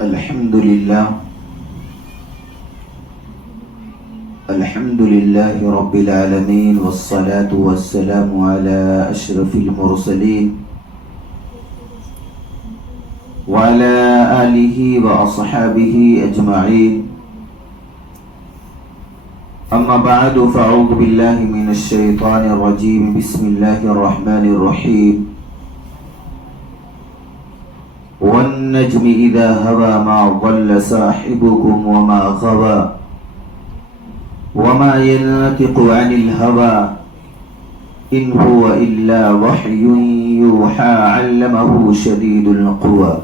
الحمد لله رب العالمين والصلاة والسلام على أشرف المرسلين وعلى آله وأصحابه أجمعين. أما بعد فأعوذ بالله من الشيطان الرجيم. بسم الله الرحمن الرحيم. والنجم إذا هوى ما ضل صاحبكم وما غوى وما ينطق عن الهوى إن هو إلا وحي يوحى علمه شديد القوى.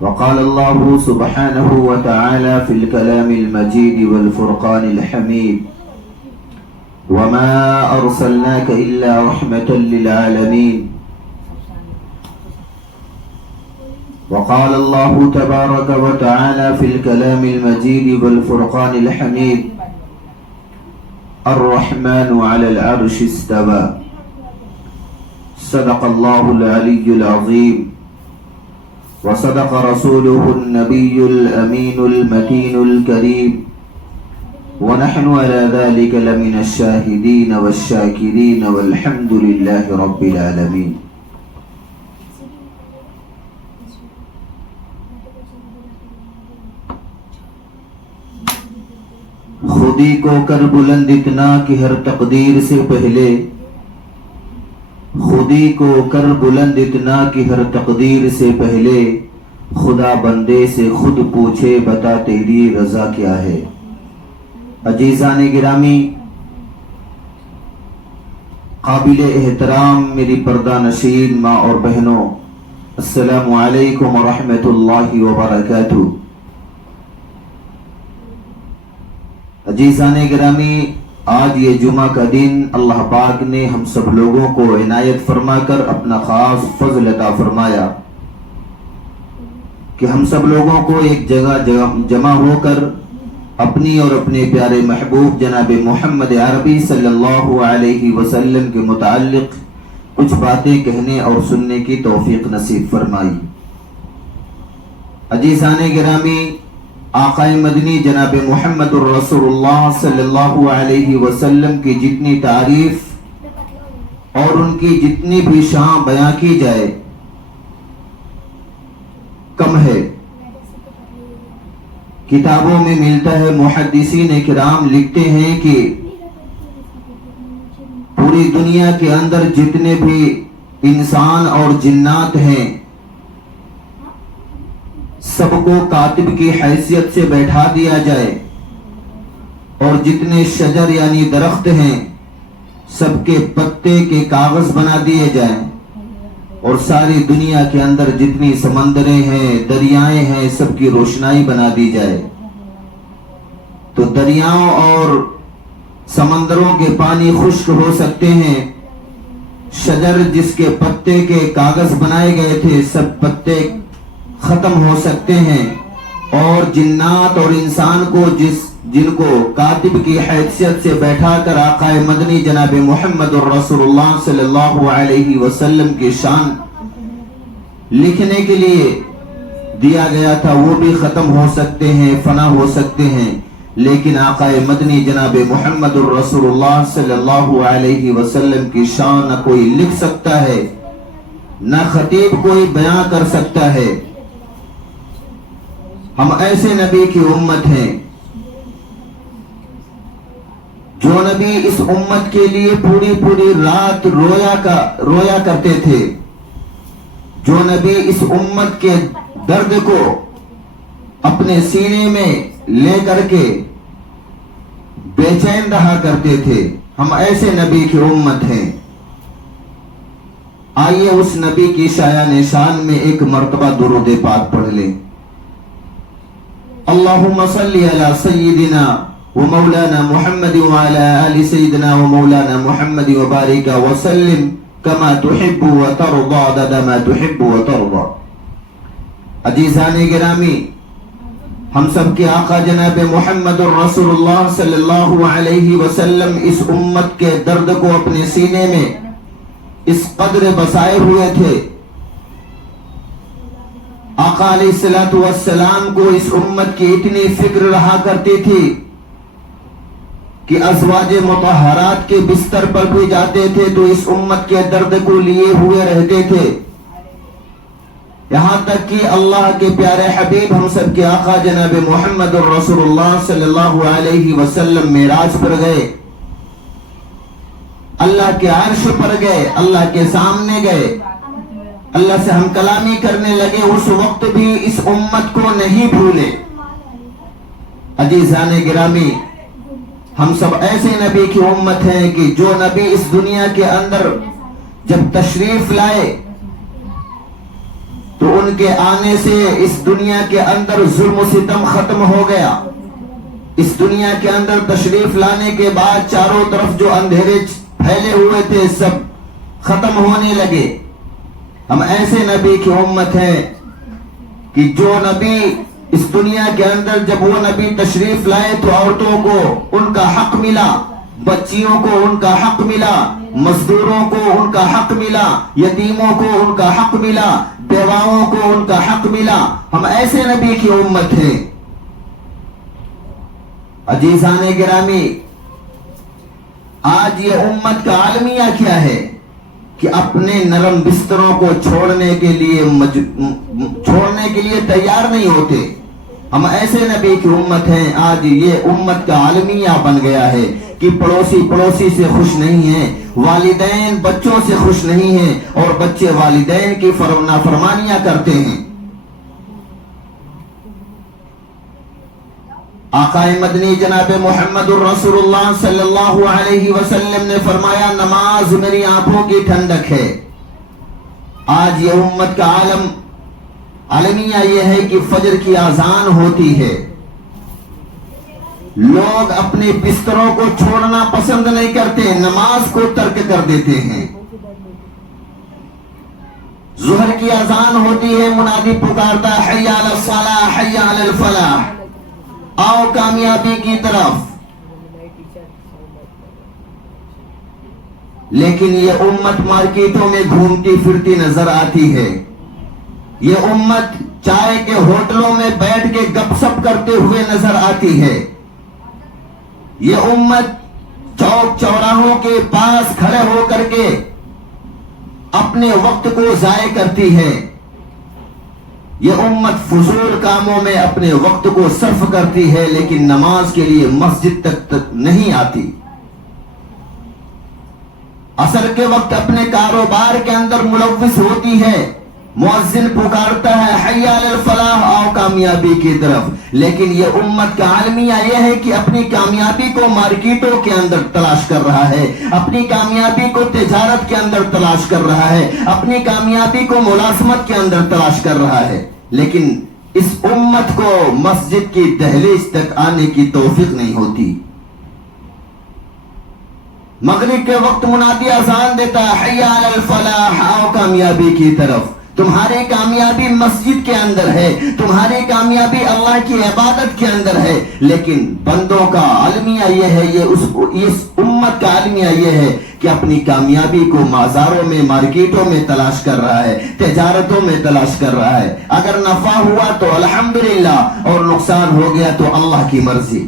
وقال الله سبحانه وتعالى في الكلام المجيد والفرقان الحميد: وما أرسلناك إلا رحمة للعالمين. وقال الله تبارك وتعالى في الكلام المجيد والفرقان الحميد: الرحمن على العرش استوى. صدق الله العلي العظيم وصدق رسوله النبي الأمين المتين الكريم ونحن على ذلك لمن الشاهدين والشاكرين والحمد لله رب العالمين. خودی کو کر بلند اتنا کہ ہر تقدیر سے پہلے، خودی کو کر بلند اتنا کہ ہر تقدیر سے پہلے، خدا بندے سے خود پوچھے بتا تیری رضا کیا ہے. عزیزان گرامی، قابل احترام میری پردہ نشین ماں اور بہنوں، السلام علیکم ورحمۃ اللہ وبرکاتہ. عزیزان گرامی، آج یہ جمعہ کا دن اللہ پاک نے ہم سب لوگوں کو عنایت فرما کر اپنا خاص فضل عطا فرمایا کہ ہم سب لوگوں کو ایک جگہ جمع ہو کر اپنی اور اپنے پیارے محبوب جناب محمد عربی صلی اللہ علیہ وسلم کے متعلق کچھ باتیں کہنے اور سننے کی توفیق نصیب فرمائی. عزیزان گرامی، آقا مدنی جناب محمد الرسول اللہ صلی اللہ علیہ وسلم کی جتنی تعریف اور ان کی جتنی بھی شان بیان کی جائے کم ہے. کتابوں میں ملتا ہے، محدثین کرام لکھتے ہیں کہ پوری دنیا کے اندر جتنے بھی انسان اور جنات ہیں سب کو کاتب کی حیثیت سے بیٹھا دیا جائے اور جتنے شجر یعنی درخت ہیں سب کے پتے کے کاغذ بنا دیے جائیں اور ساری دنیا کے اندر جتنی سمندریں ہیں، دریائیں ہیں، سب کی روشنائی بنا دی جائے تو دریاؤں اور سمندروں کے پانی خشک ہو سکتے ہیں. شجر جس کے پتے کے کاغذ بنائے گئے تھے سب پتے ختم ہو سکتے ہیں، اور جنات اور انسان کو جن کو کاتب کی حیثیت سے بیٹھا کر آقا مدنی جناب محمد الرسول اللہ صلی اللہ علیہ وسلم کی شان لکھنے کے لیے دیا گیا تھا وہ بھی ختم ہو سکتے ہیں، فنا ہو سکتے ہیں، لیکن آقا مدنی جناب محمد الرسول اللہ صلی اللہ علیہ وسلم کی شان نہ کوئی لکھ سکتا ہے نہ خطیب کوئی بیان کر سکتا ہے. ہم ایسے نبی کی امت ہیں جو نبی اس امت کے لیے پوری رات رویا کرتے تھے، جو نبی اس امت کے درد کو اپنے سینے میں لے کر کے بے چین رہا کرتے تھے. ہم ایسے نبی کی امت ہیں. آئیے اس نبی کی شایان شان میں ایک مرتبہ درود پاک پڑھ لیں. اللہم صلی علی سیدنا و مولانا محمد وعلی آل سیدنا و مولانا محمد وبارک وسلم کما تحب و ترضى عدد ما تحب و ترضى. عزیزان گرامی، ہم سب کے آقا جناب محمد الرسول اللہ صلی اللہ علیہ وسلم اس امت کے درد کو اپنے سینے میں اس قدر بسائے ہوئے تھے. آقا علیہ الصلوۃ والسلام کو اس امت کی اتنی فکر رہا کرتی تھی کہ ازواج مطہرات کے بستر پر بھی جاتے تھے تو اس امت کے درد کو لیے ہوئے رہتے تھے، یہاں تک کہ اللہ کے پیارے حبیب ہم سب کے آقا جناب محمد رسول اللہ صلی اللہ علیہ وسلم معراج پر گئے، اللہ کے عرش پر گئے، اللہ کے سامنے گئے، اللہ سے ہم کلامی کرنے لگے، اس وقت بھی اس امت کو نہیں بھولے۔ عزیزان گرامی، ہم سب ایسے نبی کی امت ہیں کہ جو نبی اس دنیا کے اندر جب تشریف لائے تو ان کے آنے سے اس دنیا کے اندر ظلم و ستم ختم ہو گیا۔ اس دنیا کے اندر تشریف لانے کے بعد چاروں طرف جو اندھیرے پھیلے ہوئے تھے سب ختم ہونے لگے۔ ہم ایسے نبی کی امت ہیں کہ جو نبی اس دنیا کے اندر جب وہ نبی تشریف لائے تو عورتوں کو ان کا حق ملا، بچیوں کو ان کا حق ملا، مزدوروں کو ان کا حق ملا، یتیموں کو ان کا حق ملا، بیواؤں کو ان کا حق ملا۔ ہم ایسے نبی کی امت ہیں۔ عزیزان گرامی، آج یہ امت کا عالمیہ کیا ہے کہ اپنے نرم بستروں کو چھوڑنے کے لیے تیار نہیں ہوتے۔ ہم ایسے نبی کی امت ہیں، آج یہ امت کا عالمیہ بن گیا ہے کہ پڑوسی سے خوش نہیں ہیں، والدین بچوں سے خوش نہیں ہیں اور بچے والدین کی نافرمانیاں کرتے ہیں۔ آقا مدنی جناب محمد الرسول اللہ صلی اللہ علیہ وسلم نے فرمایا، نماز میری آنکھوں کی ٹھنڈک ہے۔ آج یہ امت کا عالمیہ یہ ہے کہ فجر کی اذان ہوتی ہے، لوگ اپنے بستروں کو چھوڑنا پسند نہیں کرتے، نماز کو ترک کر دیتے ہیں۔ ظہر کی اذان ہوتی ہے، منادی پکارتا ہے، حی علی الصلاح حی علی الفلاح، آؤ کامیابی کی طرف۔ لیکن یہ امت مارکیٹوں میں گھومتی پھرتی نظر آتی ہے، یہ امت چائے کے ہوٹلوں میں بیٹھ کے گپ سپ کرتے ہوئے نظر آتی ہے، یہ امت چوک چوراہوں کے پاس کھڑے ہو کر کے اپنے وقت کو ضائع کرتی ہے، یہ امت فضول کاموں میں اپنے وقت کو صرف کرتی ہے لیکن نماز کے لیے مسجد تک نہیں آتی۔ عصر کے وقت اپنے کاروبار کے اندر ملوث ہوتی ہے، مؤذن پکارتا ہے، حی علی الفلاح، آؤ کامیابی کی طرف، لیکن یہ امت کا عالمیہ یہ ہے کہ اپنی کامیابی کو مارکیٹوں کے اندر تلاش کر رہا ہے، اپنی کامیابی کو تجارت کے اندر تلاش کر رہا ہے، اپنی کامیابی کو ملازمت کے اندر تلاش کر رہا ہے، لیکن اس امت کو مسجد کی دہلیز تک آنے کی توفیق نہیں ہوتی۔ مغرب کے وقت منادی اذان دیتا ہے، حی علی الفلاح، آؤ کامیابی کی طرف۔ تمہاری کامیابی مسجد کے اندر ہے، تمہاری کامیابی اللہ کی عبادت کے اندر ہے، لیکن بندوں کا عالمیہ یہ ہے، اس امت کا عالمیہ یہ ہے کہ اپنی کامیابی کو بازاروں میں، مارکیٹوں میں تلاش کر رہا ہے، تجارتوں میں تلاش کر رہا ہے۔ اگر نفع ہوا تو الحمدللہ، اور نقصان ہو گیا تو اللہ کی مرضی۔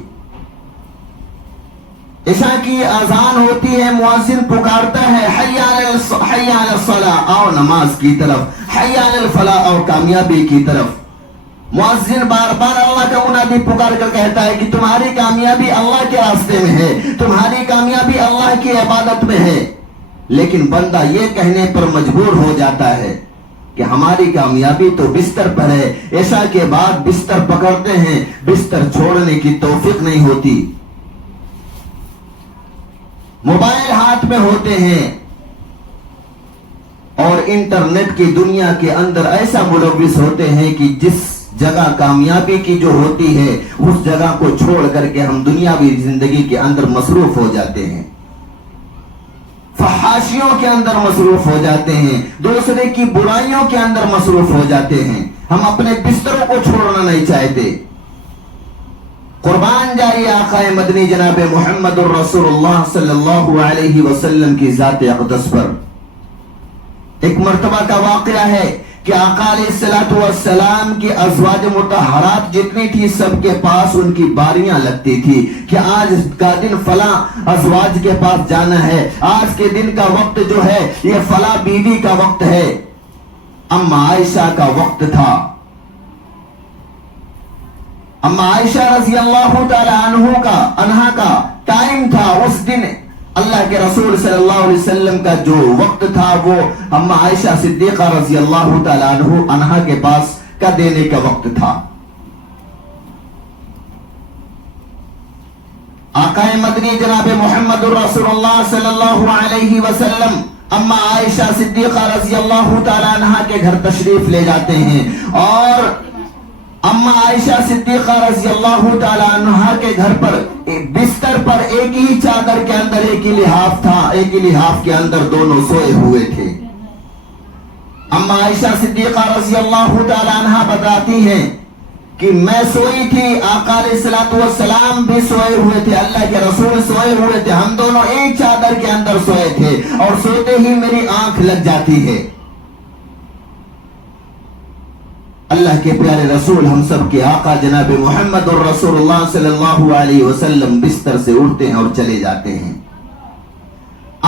عشاء کی اذان ہوتی ہے، مؤذن پکارتا ہے، حی علی الصلاۃ، آؤ نماز کی طرف، حی علی الفلاح، آؤ کامیابی کی طرف۔ مؤذن بار بار اللہ کا منادی پکار کر کہتا ہے کہ تمہاری کامیابی اللہ کے راستے میں ہے، تمہاری کامیابی اللہ کی عبادت میں ہے، لیکن بندہ یہ کہنے پر مجبور ہو جاتا ہے کہ ہماری کامیابی تو بستر پر ہے، عشاء کے بعد بستر پکڑتے ہیں، بستر چھوڑنے کی توفیق نہیں ہوتی۔ موبائل ہاتھ میں ہوتے ہیں اور انٹرنیٹ کی دنیا کے اندر ایسا ملوث ہوتے ہیں کہ جس جگہ کامیابی کی جو ہوتی ہے اس جگہ کو چھوڑ کر کے ہم دنیاوی زندگی کے اندر مصروف ہو جاتے ہیں، فحاشیوں کے اندر مصروف ہو جاتے ہیں، دوسرے کی برائیوں کے اندر مصروف ہو جاتے ہیں، ہم اپنے بستروں کو چھوڑنا نہیں چاہتے۔ قربان جائے آقا مدنی جناب محمد الرسول اللہ صلی اللہ علیہ وسلم کی ذات اقدس پر۔ ایک مرتبہ کا واقعہ ہے کہ آقا علیہ الصلوۃ والسلام کی ازواج مطہرات جتنی تھی سب کے پاس ان کی باریاں لگتی تھی کہ آج کا دن فلاں ازواج کے پاس جانا ہے، آج کے دن کا وقت جو ہے یہ فلاں بیوی کا وقت ہے۔ اما عائشہ کا وقت تھا، اما عائشہ رضی اللہ تعالی عنہا کا ٹائم تھا۔ اس دن اللہ کے رسول صلی اللہ علیہ وسلم کا جو وقت تھا وہ اما عائشہ صدیقہ رضی اللہ تعالی عنہا کے پاس کا دینے کا وقت تھا۔ آقا مدنی جناب محمد الرسول اللہ صلی اللہ علیہ وسلم اما عائشہ صدیقہ رضی اللہ تعالی عنہا کے گھر تشریف لے جاتے ہیں، اور اما عائشہ صدیقہ رضی اللہ تعالی عنہا کے گھر پر بستر پر ایک ہی چادر کے اندر ایک ہی لحاف تھا، ایک ہی لحاف کے اندر دونوں سوئے ہوئے تھے۔ اما عائشہ صدیقہ رضی اللہ تعالی عنہا بتاتی ہیں کہ میں سوئی تھی، آقا علیہ الصلوۃ والسلام بھی سوئے ہوئے تھے، اللہ کے رسول سوئے ہوئے تھے، ہم دونوں ایک چادر کے اندر سوئے تھے، اور سوتے ہی میری آنکھ لگ جاتی ہے۔ اللہ کے پیارے رسول ہم سب کے آقا جناب محمد الرسول اللہ صلی اللہ علیہ وسلم بستر سے اٹھتے ہیں اور چلے جاتے ہیں۔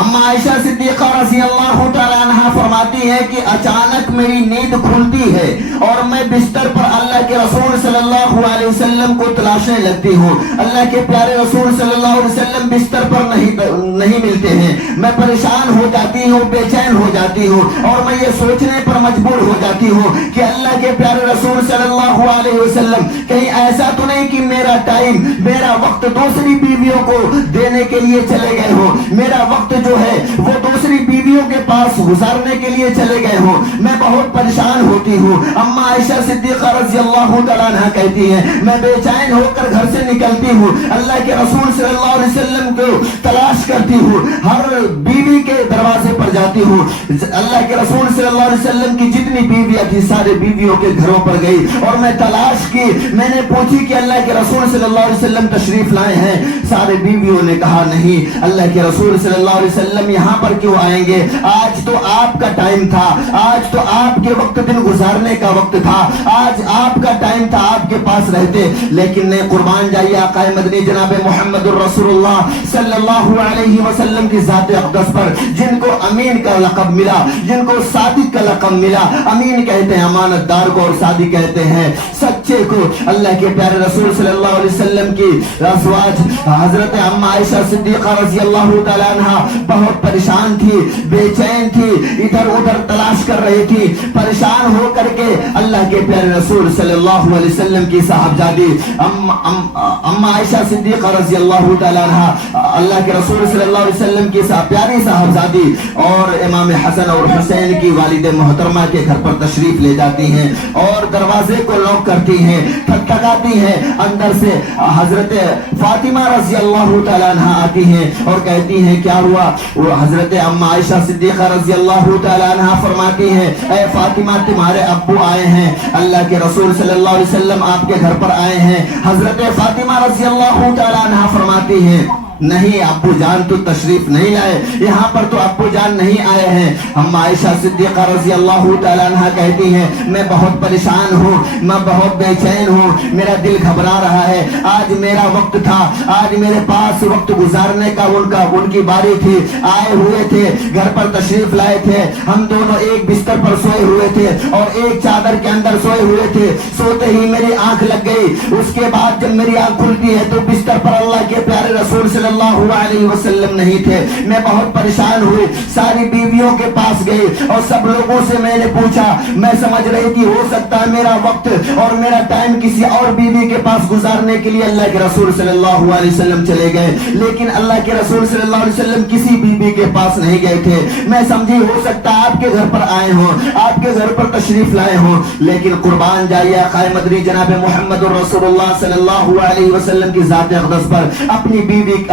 اما عائشہ صدیقہ رضی اللہ تعالی عنہا فرماتی ہے کہ اچانک میری نیند کھلتی ہے اور میں بستر پر اللہ کے رسول صلی اللہ علیہ وسلم کو تلاشنے لگتی ہوں۔ اللہ کے پیارے رسول صلی اللہ علیہ وسلم بستر پر نہیں ملتے ہیں، میں پریشان ہو جاتی ہوں، بے چین ہو جاتی ہوں، اور میں یہ سوچنے پر مجبور ہو جاتی ہوں کہ اللہ کے پیارے رسول صلی اللہ علیہ وسلم کہیں ایسا تو نہیں کہ میرا ٹائم، میرا وقت دوسری بیویوں کو دینے کے لیے چلے گئے ہوں، میرا وقت جو ہے وہ دوسری بیویوں کے پاس گزارنے کے لیے چلے گئے ہوں، میں بہت پریشان ہوتی ہوں۔ اما عائشہ صدیقہ رضی اللہ تعالیٰ عنہ کہتی ہیں میں بے چین ہو کر گھر سے نکلتی ہوں، اللہ کے رسول صلی اللہ علیہ وسلم کو تلاش کرتی ہوں، ہر بیوی کے دروازے پر جاتی ہوں، اللہ کے رسول صلی اللہ علیہ وسلم کی جتنی بیویاں تھی سارے بیویوں کے گھروں پر گئی اور میں تلاش کی، میں نے پوچھی کہ اللہ کے رسول صلی اللہ علیہ وسلم تشریف لائے ہیں؟ سارے بیویوں نے کہا نہیں، اللہ کے رسول صلی اللہ علیہ وسلم یہاں پر کیوں آئیں گے؟ آج تو آپ کا ٹائم تھا، آج تو آپ کے وقت دن گزارنے کا وقت تھا، آج آپ کا ٹائم تھا، آپ کے پاس رہتے، لیکن نے قربان جائیے آقا مدنی جناب محمد الرسول اللہ صلی اللہ علیہ وسلم کی ذات اقدس پر جن کو امین کا لقب ملا، جن کو صادق کا لقب ملا، امین کہتے ہیں امانت دار کو اور صادق کہتے ہیں سچے کو، اللہ کے پیارے رسول صلی اللہ علیہ وسلم کی ازواج حضرت اما عائشہ صدیقہ رضی اللہ تعالی عنہا بہت پریشان تھی، بے چین تھی، ادھر ادھر تلاش کر رہی تھی، پریشان ہو کر کے اللہ کے پیارے رسول صلی اللہ علیہ وسلم کی صاحبزادی اما عائشہ صدیقہ رضی اللہ تعالی عنہا اللہ کے رسول صلی اللہ علیہ وسلم کی پیاری صاحبزادی اور امام حسن اور حسین کی والد محترمہ کے گھر پر تشریف لے جاتی ہیں اور دروازے کو لاک کرتی ہیں، کھٹکھٹاتی ہیں، اندر سے حضرت فاطمہ رضی اللہ تعالی عنہا آتی ہیں اور کہتی ہیں کیا ہوا؟ وہ حضرت اما عائشہ صدیقہ رضی اللہ تعالی عنہا فرماتی ہیں اے فاطمہ تمہارے ابو آئے ہیں، اللہ کے رسول صلی اللہ علیہ وسلم آپ کے گھر پر آئے ہیں۔ حضرت فاطمہ رضی اللہ تعالی عنہا فرماتی ہیں نہیں ابو جان تو تشریف نہیں لائے، یہاں پر تو ابو جان نہیں آئے ہیں۔ اما عائشہ صدیقہ رضی اللہ تعالی عنہا کہتی ہیں میں بہت پریشان ہوں، میں بہت بے چین ہوں، میرا دل گھبرا رہا ہے، آج میرا وقت تھا، آج میرے پاس وقت گزارنے کا ان کی باری تھی، آئے ہوئے تھے، گھر پر تشریف لائے تھے، ہم دونوں ایک بستر پر سوئے ہوئے تھے اور ایک چادر کے اندر سوئے ہوئے تھے، سوتے ہی میری آنکھ لگ گئی، اس کے بعد جب میری آنکھ کھلتی ہے تو بستر پر اللہ کے پیارے رسول صلی اللہ علیہ وسلم نہیں تھے، میں بہت پریشان ہوئی، ساری بیویوں کے پاس گئی اور سب لوگوں سے میں نے پوچھا، میں سمجھ رہی تھی ہو سکتا ہے میرا وقت اور میرا ٹائم کسی اور بیوی کے پاس گزارنے کے لیے اللہ کے رسول صلی اللہ علیہ وسلم چلے گئے، لیکن اللہ کے رسول صلی اللہ علیہ وسلم کسی بیوی کے پاس نہیں گئے تھے، میں سمجھی ہو سکتا ہے آپ کے گھر پر آئے ہوں، آپ کے گھر پر تشریف لائے ہوں، لیکن قربان جائیے آقا مدنی جناب محمد الرسول اللہ صلی اللہ علیہ وسلم کی ذات اقدس پر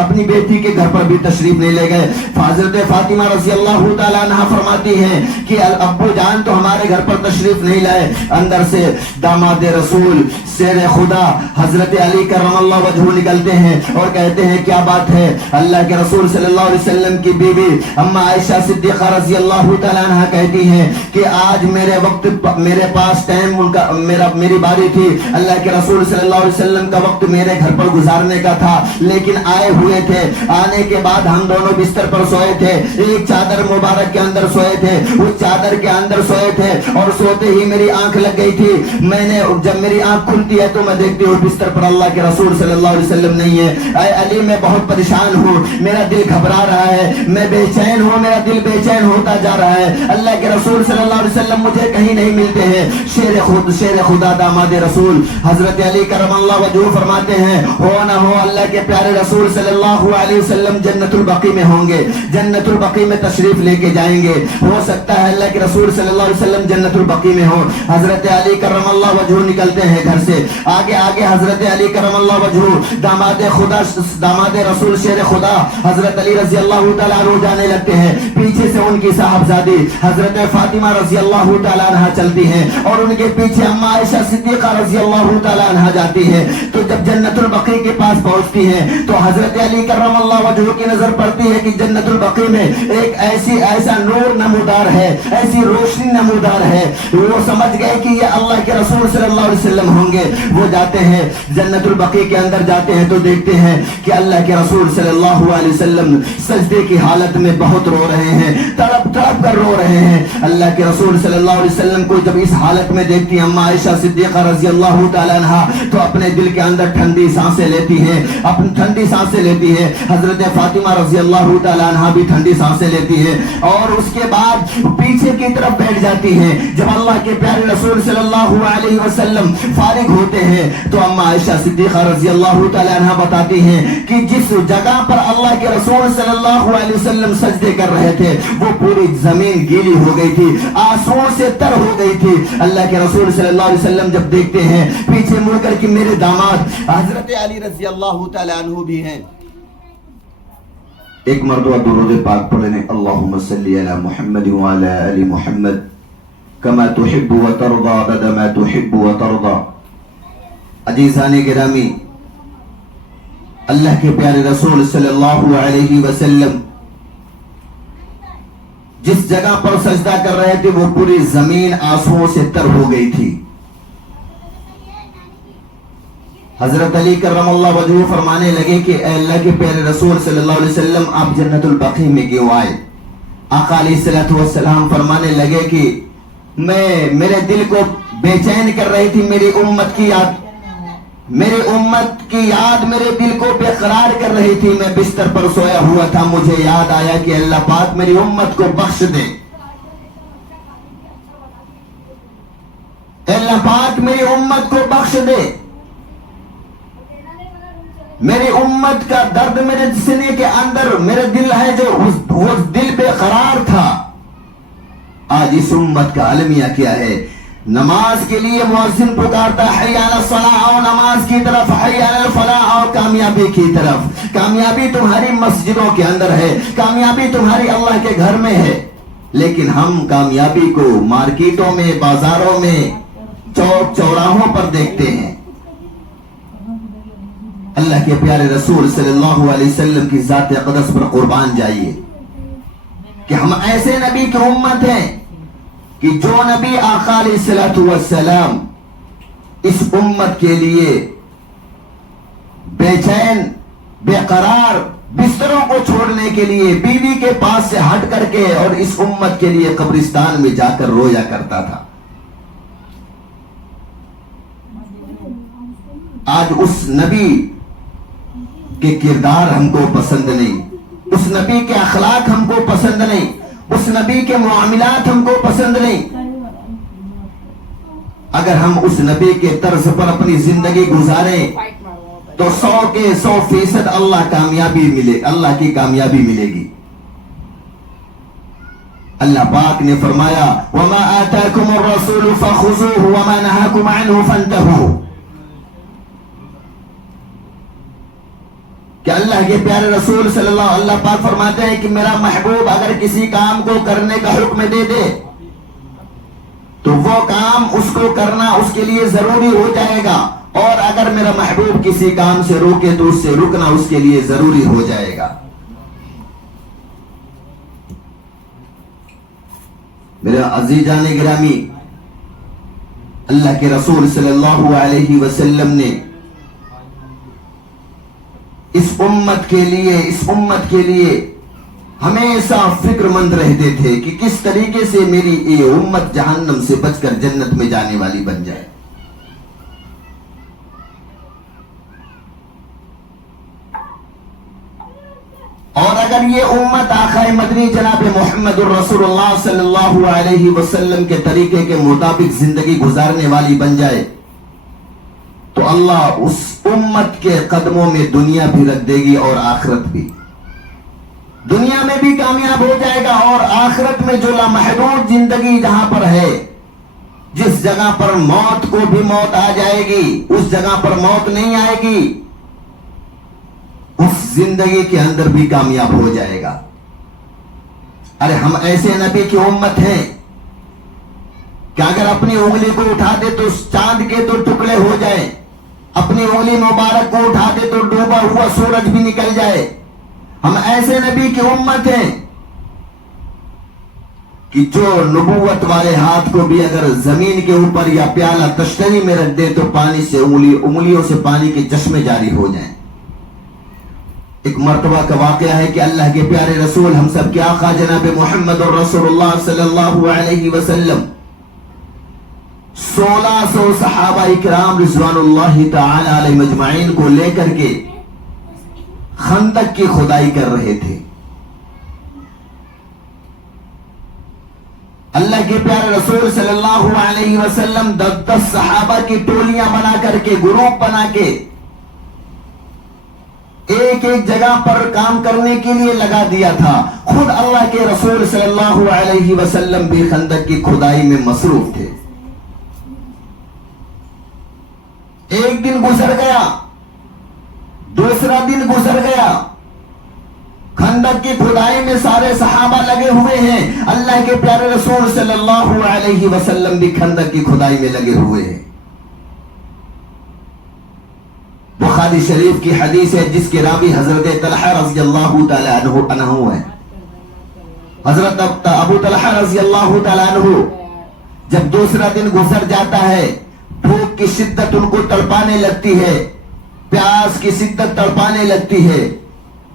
اپنی بیٹی کے گھر پر بھی تشریف نہیں لے گئے. حضرت فاطمہ رضی اللہ تعالیٰ عنہ فرماتی ہیں کہ ابو جان تو ہمارے گھر پر تشریف نہیں لائے. اندر سے داماد رسول شیر خدا حضرت علی کرم اللہ وجہہ نکلتے ہیں اور کہتے ہیں کیا بات ہے. اللہ کے رسول صلی اللہ علیہ وسلم کی بیوی اما عائشہ صدیقہ رضی اللہ تعالیٰ عنہ کہتی ہیں کہ آج میرے وقت میرے پاس ٹائم میری باری تھی. اللہ کے رسول صلی اللہ علیہ وسلم کا وقت میرے گھر پر گزارنے کا تھا, لیکن آئے ہوئے تھے. آنے کے بعد ہم دونوں بستر پر سوئے تھے, ایک چادر مبارک کے اندر سوئے تھے, اس چادر کے اندر سوئے تھے اور سوتے ہی میری آنکھ لگ گئی تھی. میں نے جب میری آنکھ کھلتی ہے تو میں دیکھتی ہوں بستر پر اللہ کے رسول صلی اللہ علیہ وسلم نہیں ہے. اے علی میں بہت پریشان ہوں, میرا دل گھبرا رہا ہے, میں بے چین ہوں, میرا دل بے چین ہوتا جا رہا ہے. اللہ کے رسول صلی اللہ علیہ وسلم مجھے کہیں نہیں ملتے ہیں. شیر خدا داماد رسول حضرت علی کرم اللہ وجہہ فرماتے ہیں ہو نہ ہو اللہ کے پیارے رسول صلی اللہ علیہ وسلم جنت البقیع میں ہوں گے, جنت البقیع میں تشریف لے کے جائیں گے. ہو سکتا ہے اللہ کے رسول صلی اللہ علیہ وسلم جنت البقیع میں ہو. حضرت علی کرم اللہ وجہہ نکلتے ہیں گھر سے. آگے حضرت علی کرم اللہ وجہہ داماد رسول شیر خدا حضرت علی رضی اللہ تعالیٰ عنہ جانے لگتے ہیں. پیچھے سے ان کی صاحبزادی حضرت فاطمہ رضی اللہ تعالیٰ عنہ چلتی ہیں اور ان کے پیچھے اما عائشہ صدیقہ رضی اللہ تعالیٰ عنہ جاتی ہے. تو جب جنت البقیع کے پاس پہنچتی ہیں تو حضرت علی کرم اللہ وجہہ کی نظر پڑتی ہے کہ جنت البقیع میں ایک ایسا نور نمودار ہے, ایسی روشنی نمودار ہے. وہ سمجھ گئے کہ یہ اللہ کے رسول صلی اللہ علیہ وسلم ہوں گے. وہ جاتے ہیں جنت البقیع کے اندر جاتے ہیں تو دیکھتے ہیں کہ اللہ کے رسول صلی اللہ علیہ وسلم سجدے کی حالت میں بہت رو رہے ہیں, تڑپ تڑپ کر رو رہے ہیں. اللہ کے رسول صلی اللہ علیہ وسلم کو جب اس حالت میں دیکھتی ہیں اما عائشہ صدیقہ رضی اللہ تعالیٰ عنہ تو اپنے دل کے اندر ٹھنڈی سانسیں لیتی ہیں, حضرت فاطمہ رضی اللہ تعالیٰ عنہ بھی ٹھنڈی سانسیں لیتی ہے اور اس کے بعد پیچھے کی طرف بیٹھ جاتی ہیں. جب اللہ کے پیارے رسول صلی اللہ علیہ وسلم فارغ ہوتے ہیں تو اما عائشہ صدیقہ رضی اللہ تعالیٰ عنہ بتاتی ہیں کہ جس جگہ پر اللہ کے رسول صلی اللہ علیہ وسلم سجدے کر رہے تھے وہ پوری زمین گیلی ہو گئی تھی, آنسوؤں سے تر ہو گئی تھی. اللہ کے رسول صلی اللہ علیہ وسلم جب دیکھتے ہیں پیچھے مڑ کر کہ میرے داماد حضرت علی رضی اللہ تعالیٰ عنہ بھی ہیں. ایک مرتبہ درود پاک پڑھیں اللہم صلی علی محمد وعلی آل محمد کما تحب و ترضى عدد ما تحب و ترضى. عزیزان گرامی, اللہ کے پیارے رسول صلی اللہ علیہ وسلم جس جگہ پر سجدہ کر رہے تھے وہ پوری زمین آنسوؤں سے تر ہو گئی تھی. حضرت علی کرم اللہ وجہہ فرمانے لگے کہ اے اللہ کے پیارے رسول صلی اللہ علیہ وسلم آپ جنت البقیع میں کیوں آئے؟ آقا علیہ الصلوۃ والسلام فرمانے لگے کہ میرے دل کو بے چین کر رہی تھی میری امت کی یاد, میری امت کی یاد میرے دل کو بے قرار کر رہی تھی. میں بستر پر سویا ہوا تھا, مجھے یاد آیا کہ اللہ پاک میری امت کو بخش دے, اللہ پاک میری امت کو بخش دے. میری امت کا درد میرے سینے کے اندر میرے دل ہے جو وہ دل بے قرار تھا. آج اس امت کا المیہ کیا ہے؟ نماز کے لیے مؤذن پکارتا حی علی الصلاۃ, اور نماز کی طرف حی علی الفلاح, اور کامیابی کی طرف. کامیابی تمہاری مسجدوں کے اندر ہے, کامیابی تمہاری اللہ کے گھر میں ہے, لیکن ہم کامیابی کو مارکیٹوں میں, بازاروں میں, چوک چوراہوں پر دیکھتے ہیں. اللہ کے پیارے رسول صلی اللہ علیہ وسلم کی ذات اقدس پر قربان جائیے کہ ہم ایسے نبی کی امت ہیں کہ جو نبی آقا علیہ الصلوۃ والسلام اس امت کے لیے بے چین بے قرار بستروں کو چھوڑنے کے لیے بیوی کے پاس سے ہٹ کر کے اور اس امت کے لیے قبرستان میں جا کر رویا کرتا تھا. آج اس نبی کے کردار ہم کو پسند نہیں, اس نبی کے اخلاق ہم کو پسند نہیں, اس نبی کے معاملات ہم کو پسند نہیں. اگر ہم اس نبی کے طرز پر اپنی زندگی گزاریں تو 100% اللہ کی کامیابی ملے گی. اللہ پاک نے فرمایا وَمَا آتَاكُمُ الرَّسُولُ فَخُذُوهُ وَمَا نَهَاكُمْ عَنْهُ فَانْتَهُوا. کہ اللہ کے پیارے رسول صلی اللہ پاک فرماتے ہیں کہ میرا محبوب اگر کسی کام کو کرنے کا حکم دے دے تو وہ کام اس کو کرنا اس کے لیے ضروری ہو جائے گا، اور اگر میرا محبوب کسی کام سے روکے تو اس سے رکنا اس کے لیے ضروری ہو جائے گا۔ میرے عزیزان گرامی، اللہ کے رسول صلی اللہ علیہ وسلم نے اس امت کے لیے ہمیشہ فکر مند رہتے تھے کہ کس طریقے سے میری یہ امت جہنم سے بچ کر جنت میں جانے والی بن جائے۔ اور اگر یہ امت آقا مدنی جناب محمد الرسول اللہ صلی اللہ علیہ وسلم کے طریقے کے مطابق زندگی گزارنے والی بن جائے تو اللہ اس امت کے قدموں میں دنیا بھی رکھ دے گی اور آخرت بھی۔ دنیا میں بھی کامیاب ہو جائے گا اور آخرت میں جو لامحدود زندگی جہاں پر ہے، جس جگہ پر موت کو بھی موت آ جائے گی اس جگہ پر موت نہیں آئے گی، اس زندگی کے اندر بھی کامیاب ہو جائے گا۔ ارے ہم ایسے نبی کی امت ہیں کہ اگر اپنی انگلی کو اٹھا دے تو چاند کے تو ٹکڑے ہو جائیں، اپنی انگلی مبارک کو اٹھا دے تو ڈوبا ہوا سورج بھی نکل جائے۔ ہم ایسے نبی کی امت ہیں کہ جو نبوت والے ہاتھ کو بھی اگر زمین کے اوپر یا پیالہ تشتری میں رکھ دے تو پانی سے انگلیوں سے پانی کے چشمے جاری ہو جائیں۔ ایک مرتبہ کا واقعہ ہے کہ اللہ کے پیارے رسول ہم سب کے آقا جناب محمد الرسول اللہ صلی اللہ علیہ وسلم 1600 صحابہ اکرام رضوان اللہ تعالی علیہ مجمعین کو لے کر کے خندق کی کھدائی کر رہے تھے۔ اللہ کے پیارے رسول صلی اللہ علیہ وسلم 10 صحابہ کی ٹولیاں بنا کر کے گروپ بنا کے ایک جگہ پر کام کرنے کے لیے لگا دیا تھا۔ خود اللہ کے رسول صلی اللہ علیہ وسلم بھی خندق کی کھدائی میں مصروف تھے۔ ایک دن گزر گیا، دوسرا دن گزر گیا، خندق کی کھدائی میں سارے صحابہ لگے ہوئے ہیں، اللہ کے پیارے رسول صلی اللہ علیہ وسلم بھی خندق کی کھدائی میں لگے ہوئے ہیں۔ بخاری شریف کی حدیث ہے جس کے راوی حضرت طلحہ رضی اللہ تعالی عنہ ہے۔ حضرت ابو طلحہ رضی اللہ تعالی عنہ جب دوسرا دن گزر جاتا ہے، بھوک کی شدت ان کو تڑپانے لگتی ہے، پیاس کی شدت تڑپانے لگتی ہے،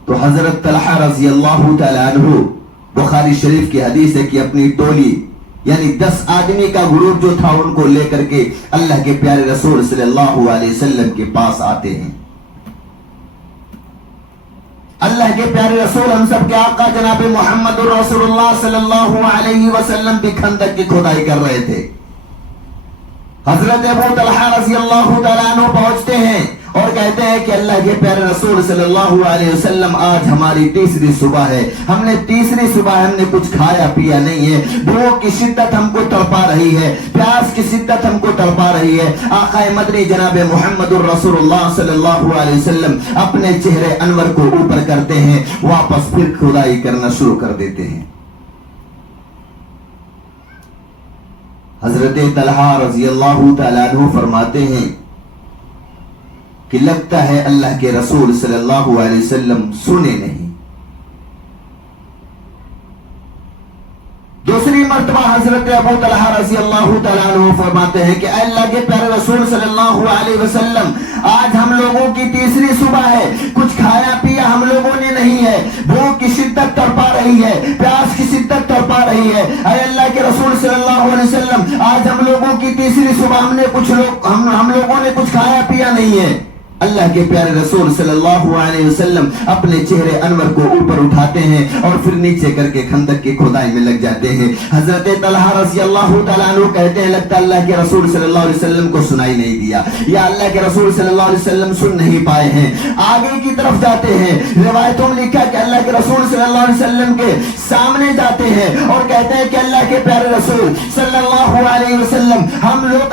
تو حضرت طلحہ رضی اللہ تعالی عنہ بخاری شریف کی حدیث ہے کہ اپنی ٹولی یعنی 10 آدمی کا گروپ جو تھا ان کو لے کر کے اللہ کے پیارے رسول صلی اللہ علیہ وسلم کے پاس آتے ہیں۔ اللہ کے پیارے رسول ہم سب کے آقا جناب محمد رسول اللہ صلی اللہ علیہ وسلم بھی خندق کی کھدائی کر رہے تھے۔ حضرت ابو طلحہ رضی اللہ تعالیٰ عنہ پہنچتے ہیں اور کہتے ہیں کہ اللہ کے پیارے رسول صلی اللہ علیہ وسلم آج ہماری تیسری صبح ہے، ہم نے تیسری صبح ہم نے کچھ کھایا پیا نہیں ہے، بھوک کی شدت ہم کو تڑپا رہی ہے، پیاس کی شدت ہم کو تڑپا رہی ہے۔ آقا مدنی جناب محمد الرسول اللہ صلی اللہ علیہ وسلم اپنے چہرے انور کو اوپر کرتے ہیں، واپس پھر کھدائی کرنا شروع کر دیتے ہیں۔ حضرت طلحہ رضی اللہ تعالیٰ عنہ فرماتے ہیں کہ لگتا ہے اللہ کے رسول صلی اللہ علیہ وسلم سنے نہیں۔ دوسری مرتبہ حضرت ابو طلحہ رضی اللہ تعالیٰ عنہ فرماتے ہیں کہ اے اللہ کے پیارے رسول صلی اللہ علیہ وسلم آج ہم لوگوں کی تیسری صبح ہے، کچھ کھایا پیا ہم لوگوں نے نہیں ہے، بھوک کی شدت تڑپا رہی ہے، پیاس کی شدت تڑپا رہی ہے، اے اللہ کے رسول صلی اللہ علیہ وسلم آج ہم لوگوں کی تیسری صبح ہم لوگوں نے کچھ کھایا پیا نہیں ہے۔ اللہ کے پیارے رسول صلی اللہ علیہ وسلم اپنے چہرے انور کو اوپر اٹھاتے ہیں اور پھر نیچے کر کے خندق کی کھدائی میں لگ جاتے ہیں۔ حضرت طلحہ رضی اللہ تعالیٰ عنہ کہتے ہیں لگتا اللہ کے رسول صلی اللہ علیہ وسلم کو سنائی نہیں دیا، یا اللہ کے رسول صلی اللہ علیہ وسلم سن نہیں پائے ہیں۔ آگے کی طرف جاتے ہیں، روایتوں میں لکھا کہ اللہ کے رسول صلی اللہ علیہ وسلم کے سامنے جاتے ہیں اور کہتے ہیں کہ اللہ کے پیارے رسول صلی اللہ علیہ وسلم ہم لوگ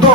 2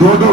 2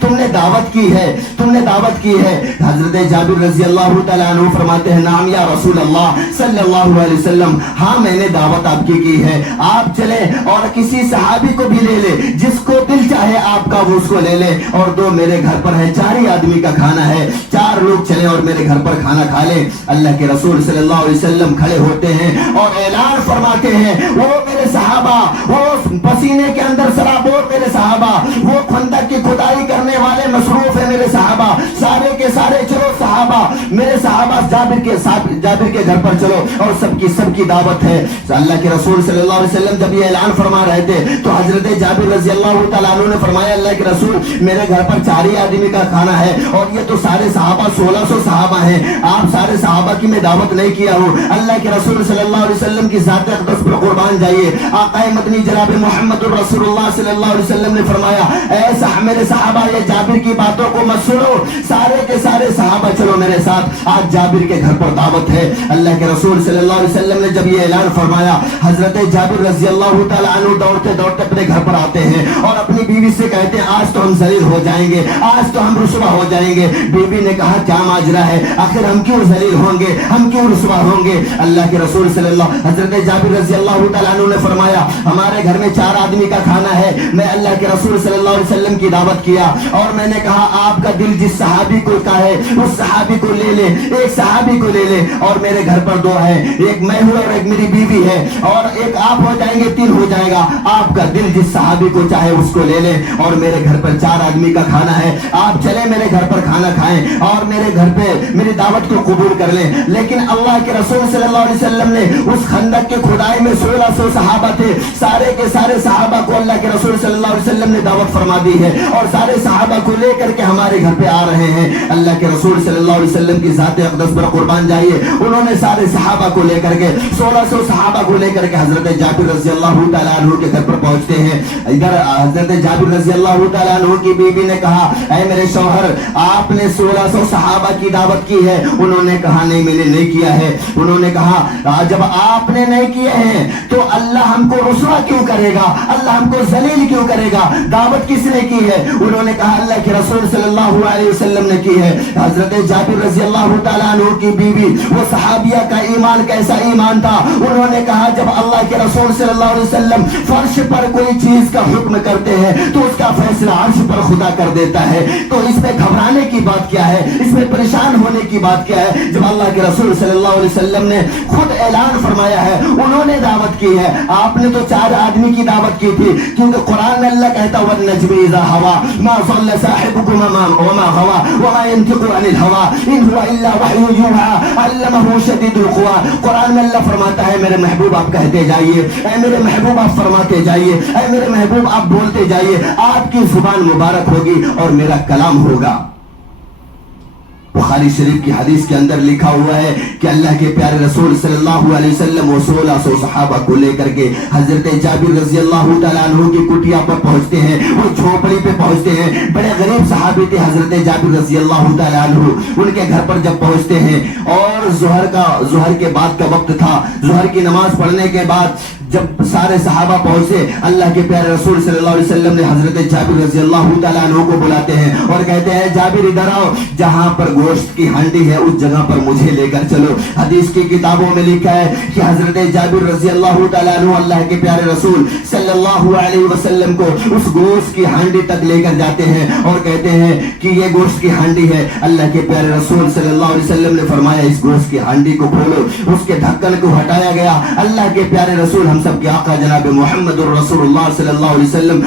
تم نے دعوت کی ہے حضرت جابر رضی اللہ تعالیٰ عنہ فرماتے ہیں نعم یا رسول اللہ صلی اللہ علیہ وسلم ہاں میں نے دعوت آپ کی ہے آپ چلیں اور کسی صحابی کو بھی لے لے جس کو دل چاہے آپ کا وہ اس کو لے لے اور دو میرے گھر پر ہے 4 ہی آدمی کا کھانا ہے 4 لوگ چلیں اور میرے گھر پر کھانا کھا لیں اللہ کے رسول صلی اللہ علیہ وسلم کھڑے ہوتے ہیں اور اعلان فرماتے ہیں وہ میرے صحابہ وہ پسینے کے اندر سرابور میرے صحابہ وہ خندق کی کھدائی کرنے والے مصروف ہیں میرے صحابہ سارے کے سارے چلو صحابہ میرے صحابہ جابر کے گھر پر چلو اور سب کی دعوت ہے اللہ کے رسول صلی اللہ علیہ وسلم جب یہ اعلان فرما رہے تھے تو حضرت جابر رضی اللہ تعالیٰ عنہ نے فرمایا اللہ کے رسول میرے گھر پر 4 ہی آدمی کا کھانا ہے اور یہ تو سارے صحابہ 1600 صحابہ ہیں آپ سارے صحابہ کی میں دعوت نہیں کیا ہوں اللہ کے رسول صلی اللہ علیہ وسلم کی ذات اقدس پر قربان جائیے آقا مدنی جناب محمد الرسول اللہ صلی اللہ علیہ وسلم نے فرمایا اے میرے صحابہ یہ جابر کی باتوں کو مت سنو سارے کے سارے صحابہ چلو میرے ساتھ آج جابر کے گھر پر دعوت ہے اللہ کے رسول صلی اللہ علیہ وسلم نے جب یہ اعلان فرمایا حضرت جابر رضی اللہ تعالیٰ عنہ دوڑتے اپنے گھر پر آتے ہیں اور اپنی بیوی سے کہتے ہیں آج تو ہم ذلیل ہو جائیں گے آج تو ہم رسوا ہو جائیں گے بیوی نے کہا کیا ماجرا ہے آخر ہم کیوں ذلیل ہوں گے ہم کیوں رسوا ہوں گے اللہ کے رسول صلی اللہ حضرت جابر رضی اللہ تعالیٰ عنہ نے فرمایا ہمارے گھر میں 4 آدمی کا کھانا ہے میں اللہ کے رسول صلی اللہ علیہ وسلم کی دعوت کیا اور میں نے کہا آپ کا دل جس صحابی کو کا ہے اس صحابی کو لے لے ایک صحابی کو لے لے اور میرے گھر پر 2 ہیں ایک میں ہوں اور ایک میری بیوی ہے اور ایک آپ ہو جائیں گے 3 ہو جائے گا آپ کا دل جس صحابی کو چاہے اس کو لے لے اور میرے گھر پر 4 آدمی کا کھانا ہے آپ چلے میرے گھر پر کھانا کھائیں اور میرے گھر پہ میری دعوت کو قبول کر لیں لیکن اللہ کے رسول صلی اللہ علیہ وسلم نے اس خندق کے کھدائی میں 1600 صحابہ تھے سارے کے سارے صحابہ کو اللہ کے رسول صلی اللہ علیہ وسلم نے دعوت فرما دی ہے اور سارے صحابہ کو لے کر کے ہمارے گھر پہ آ رہے ہیں اللہ کے رسول صلی اللہ علیہ وسلم کی ذات اقدس پر قربان جائیے انہوں نے سارے صحابہ کو لے کر کے 1600 صحابہ کو لے کر کے حضرت جابر رضی اللہ تعالیٰ عنہ کے گھر پر پہنچتے ہیں ادھر حضرت جابر رضی اللہ تعالیٰ عنہ کی بیوی نے کہا اے میرے شوہر آپ نے 1600 صحابہ کی دعوت کی ہے انہوں نے کہا نہیں میں نے نہیں کیا ہے انہوں نے کہا جب آپ نے نہیں کیے ہیں تو اللہ ہم کو رسوا کیوں کرے گا اللہ ہم کو ذلیل کیوں کرے گا دعوت کس نے کی ہے انہوں نے کہا اللہ کے رسول صلی اللہ علیہ وسلم نے کی ہے حضرت جابر رضی اللہ تعالیٰ عنہ کی بیوی وہ صحابیہ کا ایمان کیسا ایمان تھا انہوں نے کہا جب اللہ کے رسول صلی اللہ علیہ وسلم فرش پر کوئی چیز کا حکم کرتے ہیں تو اس کا فیصلہ عرش پر خدا کر دیتا ہے تو اس میں گھبرانے کی بات کیا ہے اس میں پریشان ہونے کی بات کیا ہے جب اللہ کے رسول صلی اللہ علیہ وسلم نے خود اعلان فرمایا ہے انہوں نے دعوت کی ہے آپ نے تو 4 آدمی کی دعوت کی تھی کیونکہ قرآن میں اللہ کہتا وَالنَّجْمِ إِذَا هَوَى مَا ضَلَّ صَاحِبُكُمْ وَمَا غَوَى وَمَا يَنْطِقُ عَنِ الْهَوَى إِنْ هُوَ إِلَّا وَحْيٌ يُوحَىٰ عَلَّمَهُ شَدِيدُ الْقُوَىٰ قرآن میں اللہ فرماتا ہے میرے محبوب آپ کہتے جائیے اے میرے محبوب آپ فرماتے جائیے اے میرے محبوب آپ بولتے جائیے آپ کی زبان مبارک ہوگی اور میرا کلام ہوگا بخاری شریف کی حدیث کے اندر لکھا ہوا ہے کہ اللہ کے پیارے رسول صلی اللہ علیہ وسلم وہ 1600 صحابہ کو لے کر کے حضرت جابر رضی اللہ تعالیٰ عنہ کی کٹیا پر پہنچتے ہیں وہ جھوپڑی پہ پہنچتے ہیں بڑے غریب صحابی تھے حضرت جابر رضی اللہ تعالیٰ عنہ ان کے گھر پر جب پہنچتے ہیں اور ظہر کے بعد کا وقت تھا ظہر کی نماز پڑھنے کے بعد جب سارے صحابہ پہنچے اللہ کے پیارے رسول صلی اللہ علیہ وسلم نے حضرت جابر رضی اللہ تعالیٰ عنہ کو بلاتے ہیں اور کہتے ہیں جابر ادھر آؤ جہاں پر گوشت کی ہانڈی ہے اس جگہ پر مجھے لے کر چلو حدیث کی کتابوں میں لکھا ہے کہ حضرت جابر رضی اللہ تعالیٰ عنہ اللہ کے پیارے رسول صلی اللہ علیہ وسلم کو اس گوشت کی ہانڈی تک لے کر جاتے ہیں اور کہتے ہیں کہ یہ گوشت کی ہانڈی ہے اللہ کے پیارے رسول صلی اللہ علیہ وسلم نے فرمایا اس گوشت کی ہانڈی کو کھولو اس کے ڈھکن کو ہٹایا گیا اللہ کے پیارے رسول ہم سب کے آقا جناب محمد الرسول اللہ صلی اللہ علیہ وسلم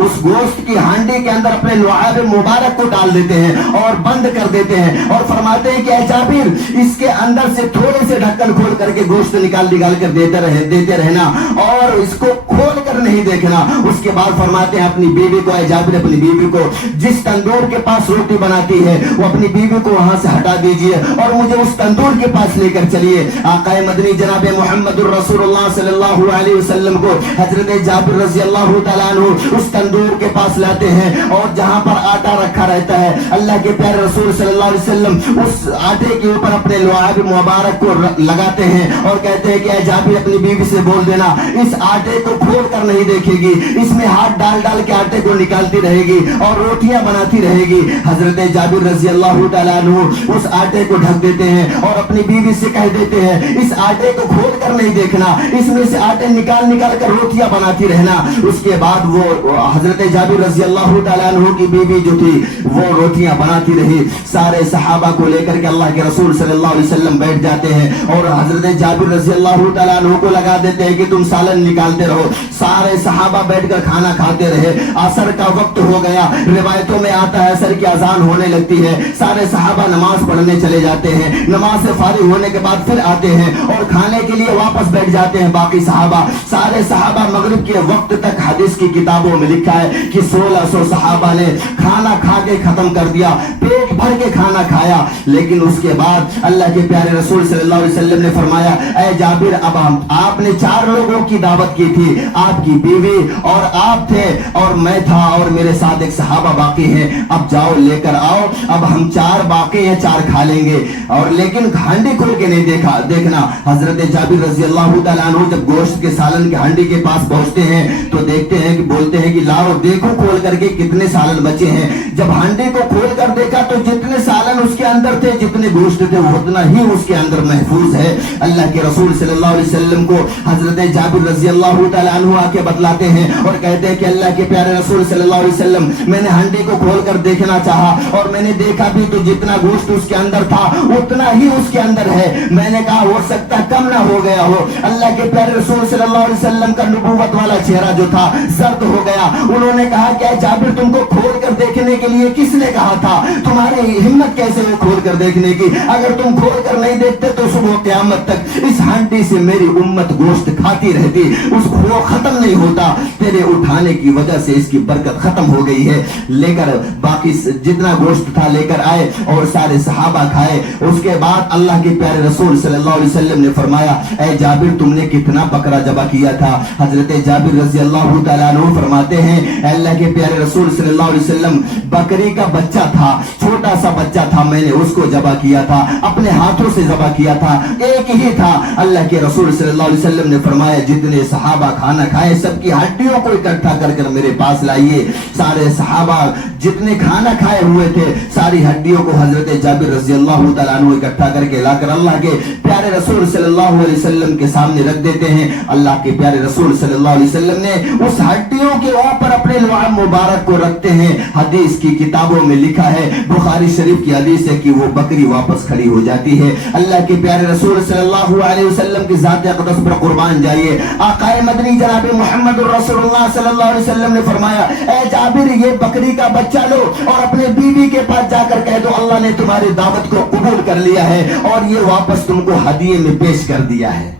اس گوشت کی ہانڈی کے اندر اپنے لعاب مبارک کو ڈال دیتے ہیں اور بند کر دیتے ہیں اور فرماتے ہیں کہ اے جابر اس کے اندر سے تھوڑے سے ڈھکن کھول کر کے گوشت نکال کر دیتے رہنا اور اس کو کھول کر نہیں دیکھنا اس کے بعد فرماتے ہیں اپنی بیوی کو اے جابر اپنی بیوی کو جس تندور کے پاس روٹی بناتی ہے وہ اپنی بیوی کو وہاں سے ہٹا دیجئے اور مجھے اس تندور کے پاس لے کر چلیے آقا مدنی جناب محمد الرسول اللہ صلی اللہ علیہ وسلم کو حضرت جابر رضی اللہ تعالیٰ عنہ اس تندور کے پاس لاتے ہیں اور جہاں پر آٹا رکھا رہتا ہے اللہ کے پیارے رسول صلی اللہ علیہ وسلم اس آٹے کے اوپر اپنے لعاب مبارک کو لگاتے ہیں اور کہتے ہیں کہ اے جابر اپنی بیوی سے بول دینا اس آٹے کو کھول کر نہیں دیکھے گی، اس میں ہاتھ ڈال ڈال کے آٹے کو نکالتی رہے گی اور روٹیاں بناتی رہے گی۔ حضرت جابر رضی اللہ تعالیٰ عنہ اس آٹے کو ڈھک دیتے ہیں اور اپنی بیوی سے کہہ دیتے ہیں اس آٹے کو کھول کر نہیں دیکھنا، اس میں سے آٹے نکال نکال کر روٹیاں بناتی رہنا۔ اس کے بعد وہ حضرت جابر رضی اللہ تعالیٰ عنہ کی بیوی جو تھی وہ روٹیاں بناتی رہی۔ سارے صحابہ کو لے کر کے اللہ کے رسول صلی اللہ علیہ وسلم بیٹھ جاتے ہیں اور حضرت جابر رضی اللہ تعالیٰ عنہ کو لگا دیتے ہیں کہ تم سالن نکالتے رہو۔ سارے صحابہ بیٹھ کر کھانا کھاتے رہے۔ عصر کا وقت ہو گیا، روایتوں میں آتا ہے عصر کی اذان ہونے لگتی ہے، سارے صحابہ نماز پڑھنے چلے جاتے ہیں، نماز سے فارغ ہونے کے بعد پھر آتے ہیں اور کھانے کے لیے واپس بیٹھ جاتے ہیں باقی صحابہ۔ سارے صحابہ مغرب کے وقت تک حدیث کی کتابوں میں لکھا ہے کہ 1600 صحابہ نے کھانا کھا کے ختم کر دیا، پیٹ بھر کے کھانا کھایا۔ لیکن اس کے بعد اللہ کے پیارے رسول صلی اللہ علیہ وسلم نے فرمایا اے جابر اب آپ نے 4 لوگوں کی دعوت کی تھی، آپ کی بیوی اور آپ تھے اور میں تھا اور میرے ساتھ ایک صحابہ باقی ہیں، اب جاؤ لے کر آؤ، اب ہم 4 باقی ہیں 4 کھا لیں گے اور لیکن ہانڈی کھول کے نہیں دیکھنا۔ حضرت جابر رضی اللہ تعالیٰ عنہ جب گوشت کے سالن کے ہانڈی کے پاس پہنچتے ہیں تو دیکھتے ہیں کہ بولتے ہیں کہ لاؤ دیکھو کھول کر کے کتنے سالن بچے ہیں۔ جب ہانڈی کو کھول کر دیکھا تو جتنے سالن اس کے اندر تھے، جتنے گوشت تھے وہ اتنا ہی اس کے اندر محفوظ ہے۔ اللہ کے رسول صلی اللہ علیہ وسلم کو حضرت جابر رضی اللہ تعالیٰ عنہ آ کے بتلاتے ہیں اور کہتے ہیں کہ اللہ کے پیارے رسول صلی اللہ علیہ وسلم میں نے ہانڈی کو کھول کر دیکھنا چاہا اور میں نے دیکھا بھی تو جتنا گوشت اس کے اندر تھا اتنا ہی اس کے اندر ہے، میں نے کہا ہو سکتا کم نہ ہو گیا ہو۔ اللہ کے پیارے رسول صلی اللہ علیہ وسلم کا نبوت والا چہرہ جو تھا زرد ہو گیا۔ انہوں نے کہا کہ جابر تم کو کھول کر دیکھنے کے لیے کس نے کہا تھا؟ تمہاری ہمت کیسے ہو کھول کر دیکھنے کی؟ اگر تم کھول کر نہیں دیکھتے تو صبح قیامت تک اس ہانڈی سے میری امت گوشت کھاتی رہتی، اس وہ ختم نہیں ہوتا، تیرے اٹھانے کی وجہ سے اس کی برکت ختم ہو گئی ہے۔ لے کر باقی جتنا گوشت تھا لے کر آئے اور سارے صحابہ کھائے۔ اس کے بعد اللہ کے پیارے رسول صلی اللہ علیہ وسلم نے فرمایا اے جابر تم نے کتنا بکرا ذبح کیا تھا؟ حضرت جابر رضی اللہ تعالیٰ عنہ فرماتے ہیں اے اللہ کے پیارے رسول صلی اللہ علیہ وسلم بکری کا بچہ تھا، چھوٹا سا بچہ تھا، میں نے اس کو ذبح کیا تھا، اپنے ہاتھوں سے ذبح کیا تھا، ایک ہی تھا۔ اللہ کے رسول صلی اللہ علیہ وسلم نے فرمایا جتنے صحابہ کھانا کھائے سب کی ہڈیوں کو اکٹھا کر کر میرے پاس لائیے۔ سارے صحابہ جتنے کھانا کھائے ہوئے تھے ساری ہڈیوں کو حضرت جابر رضی اللہ تعالیٰ عنہ اکٹھا کر کے لا کر اللہ کے پیارے رسول صلی اللہ علیہ وسلم کے سامنے رکھ دیتے ہیں۔ اللہ کے پیارے رسول صلی اللہ علیہ وسلم نے اس ہڈیوں کے اوپر اپنے لعاب مبارک کو رکھتے ہیں۔ حدیث کی کتابوں میں لکھا ہے، بخاری شریف کی حدیث ہے کہ وہ بکری واپس کھڑی ہو جاتی ہے۔ اللہ کے پیارے رسول صلی اللہ علیہ وسلم کی ذات اقدس پر قربان جائیے، آقا مدنی جناب محمد رسول اللہ صلی اللہ علیہ وسلم نے فرمایا اے جابر یہ بکری کا بچہ لو اور اپنے بیوی کے پاس جا کر کہہ دو اللہ نے تمہاری دعوت کو قبول کر لیا ہے اور یہ واپس تم کو ہدیے میں پیش کر دیا ہے۔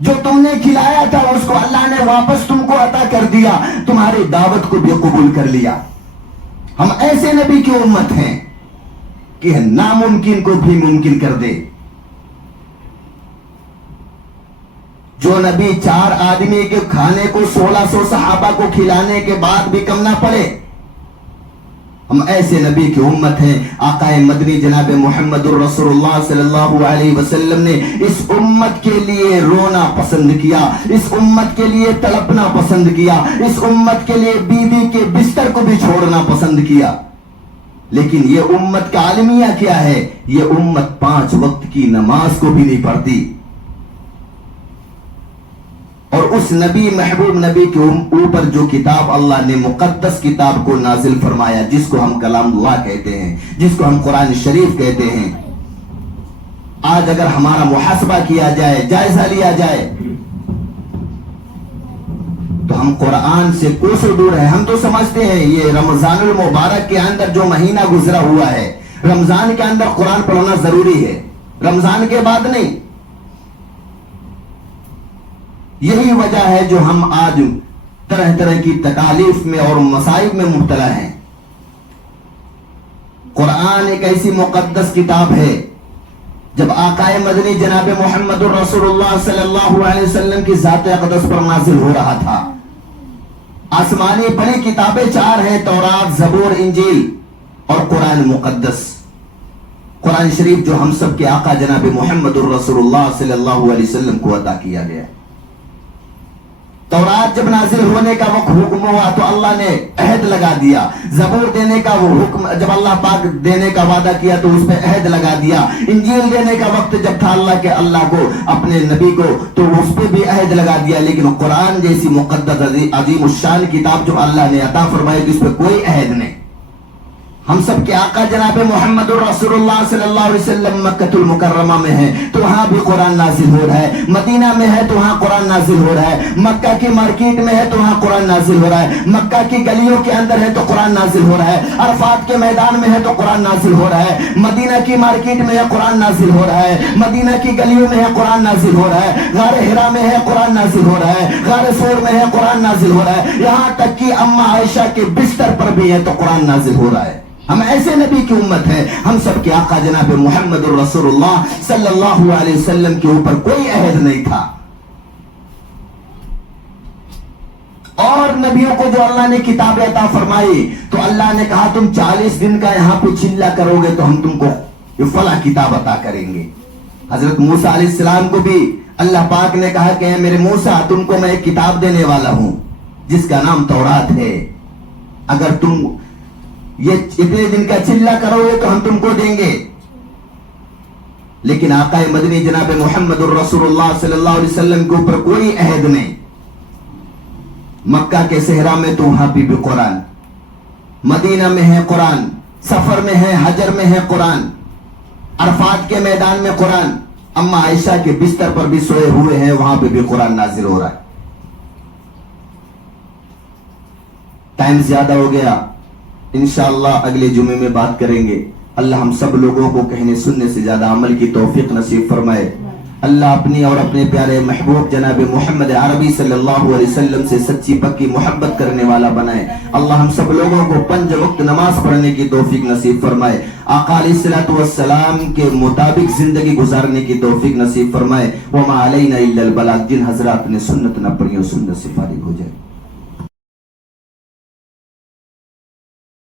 جو تم نے کھلایا تھا اس کو اللہ نے واپس تم کو عطا کر دیا، تمہاری دعوت کو بھی قبول کر لیا۔ ہم ایسے نبی کی امت ہیں کہ ناممکن کو بھی ممکن کر دے۔ جو نبی 4 آدمی کے کھانے کو 1600 صحابہ کو کھلانے کے بعد بھی کم نہ پڑے، ہم ایسے نبی کی امت ہیں۔ آقا مدنی جناب محمد الرسول اللہ صلی اللہ علیہ وسلم نے اس امت کے لیے رونا پسند کیا، اس امت کے لیے تڑپنا پسند کیا، اس امت کے لیے بیوی کے بستر کو بھی چھوڑنا پسند کیا۔ لیکن یہ امت کا عالمیہ کیا ہے؟ یہ امت 5 وقت کی نماز کو بھی نہیں پڑھتی۔ اور اس نبی محبوب نبی کے اوپر جو کتاب اللہ نے مقدس کتاب کو نازل فرمایا، جس کو ہم کلام اللہ کہتے ہیں، جس کو ہم قرآن شریف کہتے ہیں، آج اگر ہمارا محاسبہ کیا جائے، جائزہ لیا جائے تو ہم قرآن سے کوسوں دور ہیں۔ ہم تو سمجھتے ہیں یہ رمضان المبارک کے اندر جو مہینہ گزرا ہوا ہے، رمضان کے اندر قرآن پڑھنا ضروری ہے، رمضان کے بعد نہیں۔ یہی وجہ ہے جو ہم آج طرح طرح کی تکالیف میں اور مصائب میں مبتلا ہیں۔ قرآن ایک ایسی مقدس کتاب ہے جب آقائے مدنی جناب محمد الرسول اللہ صلی اللہ علیہ وسلم کی ذات اقدس پر نازل ہو رہا تھا. آسمانی بڑی کتابیں 4 ہیں، تورات، زبور، انجیل اور قرآن مقدس. قرآن شریف جو ہم سب کے آقا جناب محمد الرسول اللہ صلی اللہ علیہ وسلم کو عطا کیا گیا. تورات جب نازل ہونے کا وقت حکم ہوا تو اللہ نے عہد لگا دیا. زبور دینے کا وہ حکم جب اللہ پاک دینے کا وعدہ کیا تو اس پہ عہد لگا دیا. انجیل دینے کا وقت جب تھا اللہ کو اپنے نبی کو تو اس پہ بھی عہد لگا دیا. لیکن قرآن جیسی مقدس عظیم الشان کتاب جو اللہ نے عطا فرمائی اس پہ کوئی عہد نہیں. ہم سب کے آقا جناب محمد الرسول اللہ صلی اللہ علیہ وسلم مکہ المکرمہ میں ہے تو وہاں بھی قرآن نازل ہو رہا ہے. مدینہ میں ہے تو وہاں قرآن نازل ہو رہا ہے. مکہ کی مارکیٹ میں ہے تو وہاں قرآن نازل ہو رہا ہے. مکہ کی گلیوں کے اندر ہے تو قرآن نازل ہو رہا ہے. عرفات کے میدان میں ہے تو قرآن نازل ہو رہا ہے. مدینہ کی مارکیٹ میں ہے قرآن نازل ہو رہا ہے. مدینہ کی گلیوں میں ہے قرآن نازل ہو رہا ہے. غار حرا میں ہے قرآن نازل ہو رہا ہے. غار ثور میں ہے قرآن نازل ہو رہا ہے. یہاں تک کہ اما عائشہ کے بستر پر بھی ہے تو قرآن نازل ہو رہا ہے. ہم ایسے نبی کی امت ہے. ہم سب کے آقا جناب محمد الرسول اللہ صلی اللہ علیہ وسلم کے اوپر کوئی عہد نہیں تھا. اور نبیوں کو جو اللہ نے کتاب عطا فرمائی تو اللہ نے کہا تم 40 دن کا یہاں پہ چلا کرو گے تو ہم تم کو یہ فلاں کتاب عطا کریں گے. حضرت موسیٰ علیہ السلام کو بھی اللہ پاک نے کہا کہ میرے موسیٰ تم کو میں ایک کتاب دینے والا ہوں جس کا نام تورات ہے. اگر تم یہ اتنے دن کا چلا کرو گے تو ہم تم کو دیں گے. لیکن آقا مدنی جناب محمد الرسول اللہ صلی اللہ علیہ وسلم کے اوپر کوئی عہد نہیں. مکہ کے صحرا میں تو وہاں بھی قرآن، مدینہ میں ہے قرآن، سفر میں ہے، حجر میں ہے قرآن، عرفات کے میدان میں قرآن، اما عائشہ کے بستر پر بھی سوئے ہوئے ہیں وہاں پہ بھی قرآن نازل ہو رہا ہے. ٹائم زیادہ ہو گیا، انشاءاللہ اگلے جمعے میں بات کریں گے. اللہ ہم سب لوگوں کو کہنے سننے سے زیادہ عمل کی توفیق نصیب فرمائے. اللہ اپنی اور اپنے پیارے محبوب جناب محمد عربی صلی اللہ علیہ وسلم سے سچی پکی محبت کرنے والا بنائے. اللہ ہم سب لوگوں کو 5 وقت نماز پڑھنے کی توفیق نصیب فرمائے. آقا علیہ الصلوۃ والسلام کے مطابق زندگی گزارنے کی توفیق نصیب فرمائے. وما علینا الا البلاغ. جن حضرات نے سنت نہ پڑھی سنت سے فارغ ہو جائے.